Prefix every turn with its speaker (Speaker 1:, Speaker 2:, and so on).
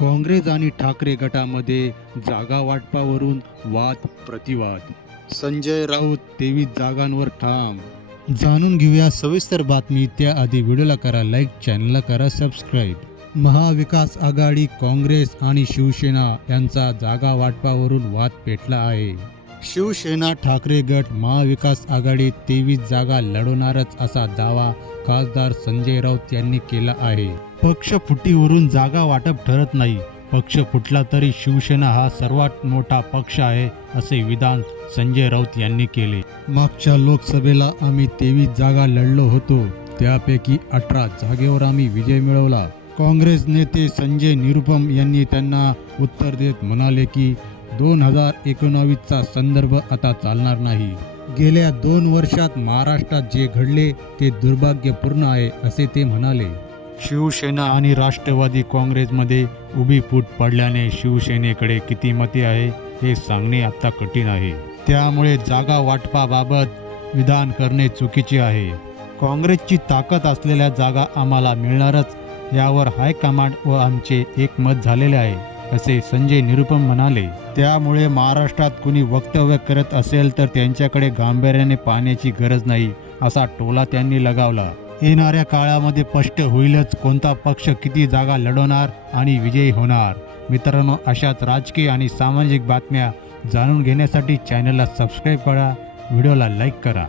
Speaker 1: काँग्रेस आणि ठाकरे गटामध्ये जागा वाटपावरून वाद प्रतिवाद. संजय राऊत तेवीस जागांवर ठाम. जाणून घेऊया सविस्तर बातमी त्याआधी व्हिडिओला करा लाईक चॅनलला करा सबस्क्राईब. महाविकास आघाडी काँग्रेस आणि शिवसेना यांचा जागा वाटपावरून वाद पेटला आहे. शिवसेना ठाकरे गट महाविकास आघाडी तेवीस जागा लढवणारच असा दावा खासदार संजय राऊत यांनी केला आहे. पक्ष फुटीवरून जागा वाटप ठरत नाही. पक्ष फुटला तरी शिवसेना हा सर्वात मोठा पक्ष आहे असे विधान संजय राऊत यांनी केले. मागच्या लोकसभेला आम्ही तेवीस जागा लढलो होतो. त्यापैकी अठरा जागेवर आम्ही विजय मिळवला. काँग्रेस नेते संजय निरुपम यांनी त्यांना उत्तर देत म्हणाले की दोन हजार एकोणावीसचा संदर्भ आता चालणार नाही. गेल्या दोन वर्षात महाराष्ट्रात जे घडले ते दुर्भाग्यपूर्ण आहे असे ते म्हणाले. शिवसेना आणि राष्ट्रवादी काँग्रेसमध्ये उभी फूट पडल्याने शिवसेनेकडे किती मते आहे हे सांगणे आता कठीण आहे. त्यामुळे जागा वाटपाबाबत विधान करणे चुकीचे आहे. काँग्रेसची ताकद असलेल्या जागा आम्हाला मिळणारच यावर हायकमांड व आमचे एकमत झालेले आहे. असे संजय निरुपम म्हणाले त्यामुळे महाराष्ट्रात कुणी वक्तव्य करत असेल तर त्यांच्याकडे गांभीर्याने पाहण्याची गरज नाही असा टोला त्यांनी लगावला. येणाऱ्या काळामध्ये स्पष्ट होईलच कोणता पक्ष किती जागा लढवणार आणि विजयी होणार. मित्रांनो अशाच राजकीय आणि सामाजिक बातम्या जाणून घेण्यासाठी चॅनलला सबस्क्राईब करा व्हिडिओला लाईक करा.